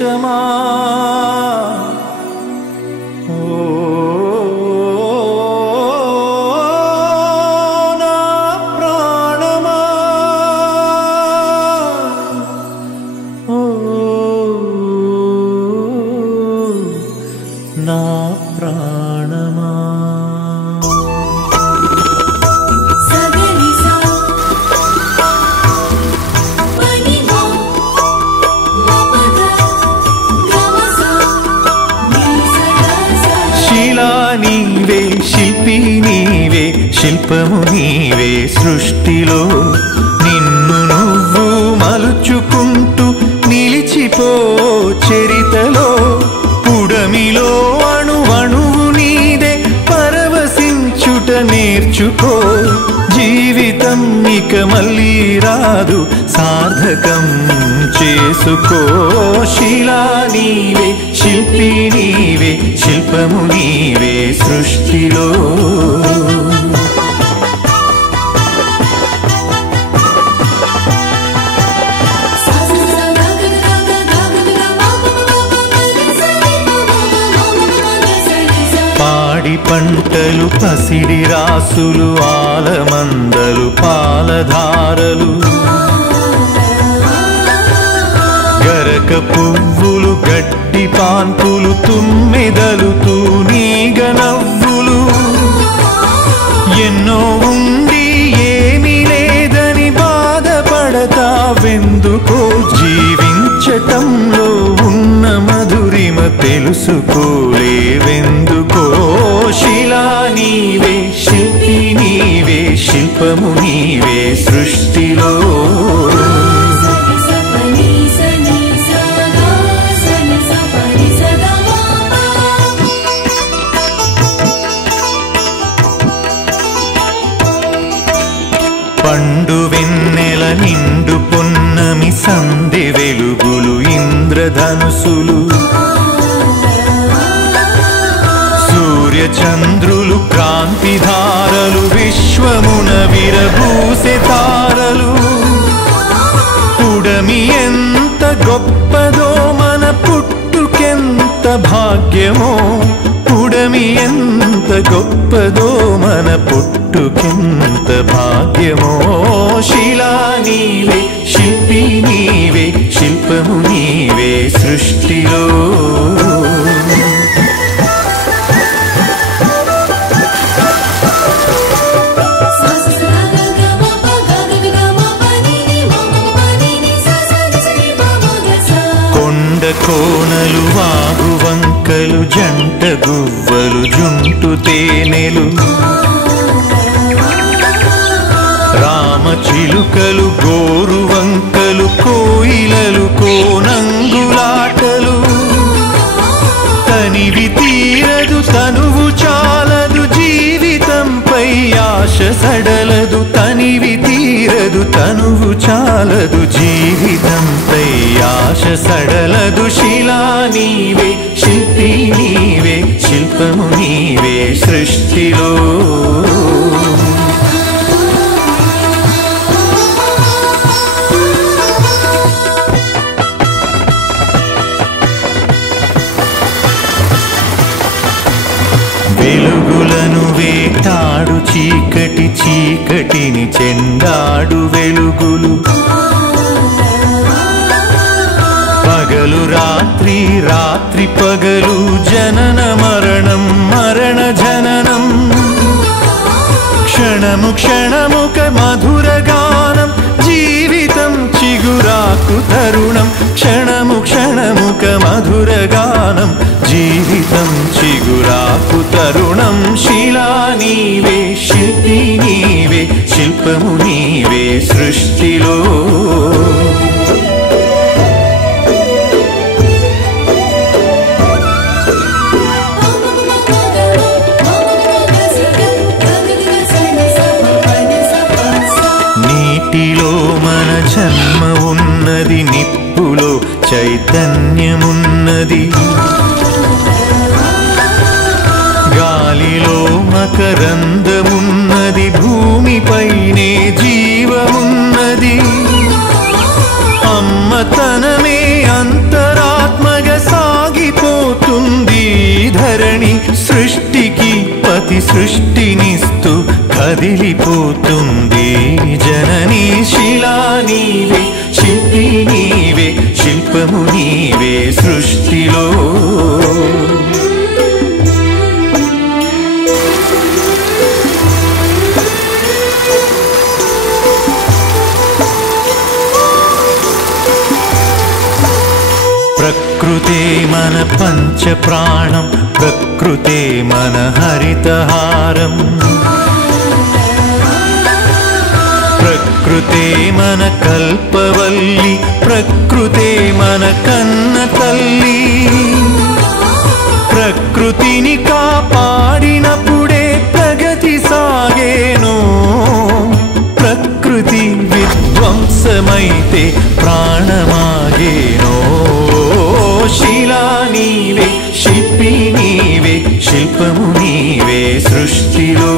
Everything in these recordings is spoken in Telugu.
దేశమా నా ప్రాణమా నా ప్రాణమా నీవే శిల్పి నీవే శిల్పము నీవే సృష్టిలో నిన్ను నువ్వు మలుచుకుంటూ నిలిచిపో చరితలో పుడమిలో అణువణువు నీదే పరవశించుట నేర్చుకో జీవితం ఇక మళ్ళీ రాదు సార్థకం చేసుకో శిలా నీవే శిల్పి నీవే శిల్పము నీవే సృష్టిలో పాడి పంటలు పసిడి రాసులు ఆలమందలు పాలధారలు గరక పువ్వులు గడ్డి పాన్పులు తుమ్మెదలు తూనీగ నవ్వులు ఎన్నో ఉండి ఏమీ లేదని బాధపడతావెందుకో జీవించటంలో ఉన్న మధురిమ తెలుసుకోలేవెందుకో శిలా నీవే శిల్పి నీవే శిల్పము నీవే సృష్టిలో పండు వెన్నెల నిండు పొన్నమి సందె వెలుగులు ఇంద్రధనుసులు సూర్య చంద్రులు క్రాంతిధారలు విశ్వమున విరబూసె తారలు పుడమి ఎంత గొప్పదో మన పుట్టుకెంత భాగ్యమో పుడమి ఎంత గొప్పదో మన పుట్టుకెంత భాగ్యమో శిలా నీవే శిల్పి నీవే శిల్పము నీవే సృష్టిలో కోనలు వాగు వంకలు జంట గువ్వలు జుంటు తేనెలు రామచిలుకలు గోరు వంకలు కోయిలలు కోనంగులాటలు తనివి తీరదు తనువు చాలదు జీవితంపై ఆశ సడలదు తనివి తీరదు తనువు చాలదు జీవితంపై ఆశ సడలదు శిలా నీవే శిల్పి నీవే శిల్పము నీవే సృష్టిలో వెలుగులను వేటాడు చీకటి చీకటిని చెండాడు వెలుగులు పగలు రాత్రి రాత్రి పగలు జనన మరణం మరణ జననం క్షణము క్షణముక మధుర గానం జీవితం చిగురాకు తరుణం క్షణము క్షణముక మధుర గానం జీవితం చిగురాకు తరుణం శిలా నీవే శిల్పి నీవే శిల్పము నీవే సృష్టిలో నీటిలో మన జన్మ ఉన్నది నిప్పులో చైతన్యమున్నది గాలిలో మకరందమున్నది భూమిపైనే జీవమున్నది అమ్మతనమే అంతరాత్మ సృష్టినిస్తూ కదిలిపోతుంది జననీ. శిలా నీవే, శిల్పి నీవే, శిల్పము నీవే సృష్టిలో. ప్రకృతే మన పంచప్రాణం, ప్రకృతే మన హరితహారం, ప్రకృతే మన కల్పవల్లి, ప్రకృతే మన కన్న తల్లి. ప్రకృతిని కాపాడినప్పుడే ప్రగతి సాగేను, ప్రకృతి విధ్వంసమైతే ప్రాణమాగేనో. శిలా నీవే, శిల్పి నీవే, శిల్పము నీవే సృష్టిలో.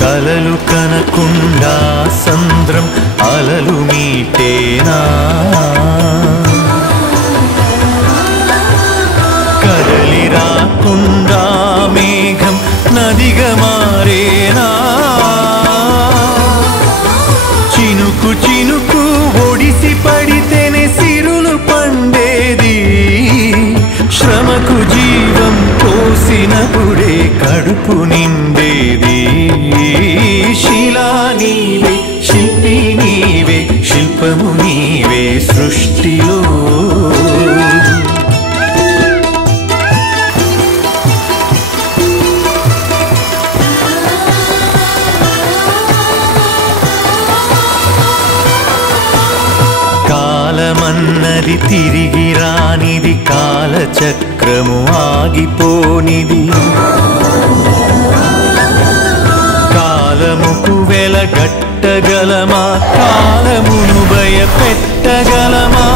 కలలు కనకుండా సంద్రం అలలు మీటేనా, కదలి రాకుండా మేఘం నదిగా మారేనా. చినుకు చినుకు ఒడిసి పడితేనే సిరులు పండేది, శ్రమకు జీవం పోసినప్పుడే కడుపు నిండేది. శిలా నీవే, శిల్పి నీవే, శిల్పము నీవే సృష్టిలో. కాలమన్నది తిరిగి రానిది, కాలచక్రము ఆగిపోనిది. కాలముకు వెలగట్టగలమా, కాలమును భయపెట్టగలమా.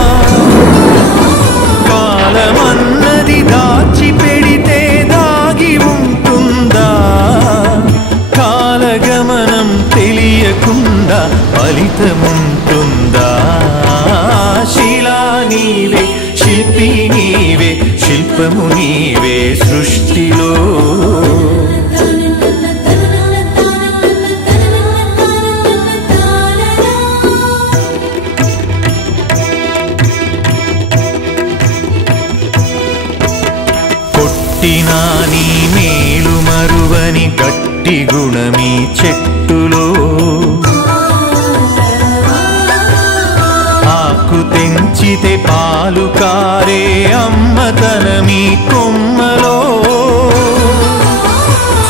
కాలమన్నది దాచి పెడితే దాగి ఉంటుందా, కాలగమనం తెలియకుండా ఫలితముంటుందా. శిలా నీవే, శిల్పి నీవే, శిల్పము నీవే సృష్టిలో. కొట్టినా నీ మేలు మరువని గట్టి గుణమీ చెట్టులో. ఆకు తెంచితే పాలు కారే అమ్మతనమీ కొమ్మలో.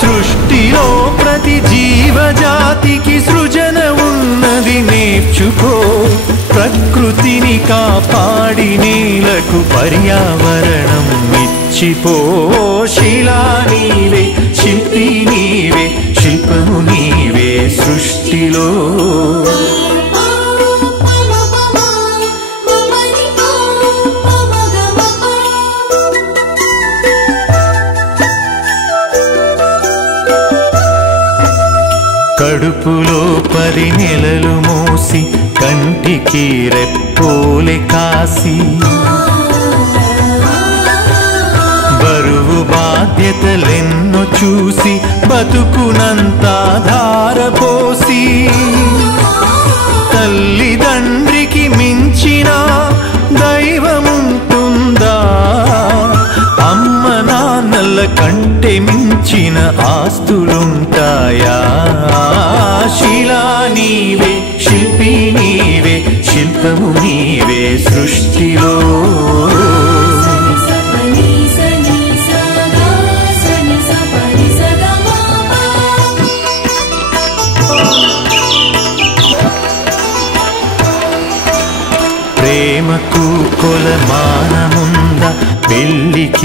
సృష్టిలో ప్రతి జీవజాతికి సృజన ఉన్నది నేర్చుకో, ప్రకృతిని కాపాడి నేలకు పర్యావరణం ఇచ్చిపో. శిలా నీవే, శిల్పి నీవే, శిల్పము నీవే సృష్టిలో. కడుపులో 10 నెలలు మోసి కంటికి రెప్పోలే కాసి, బరువు బాధ్యతలెన్నో చూసి బతుకునంతా ధారపోసి. తల్లిదండ్రికి మించిన దైవముంటుందా, అమ్మ నాన్నల కంటే మించిన ఆస్తులుంటాయా. శిలా నీవే, శిల్పి నీవే, శిల్పము నీవే సృష్టిలో. ప్రేమకు కొలమానముందా, పెళ్ళికి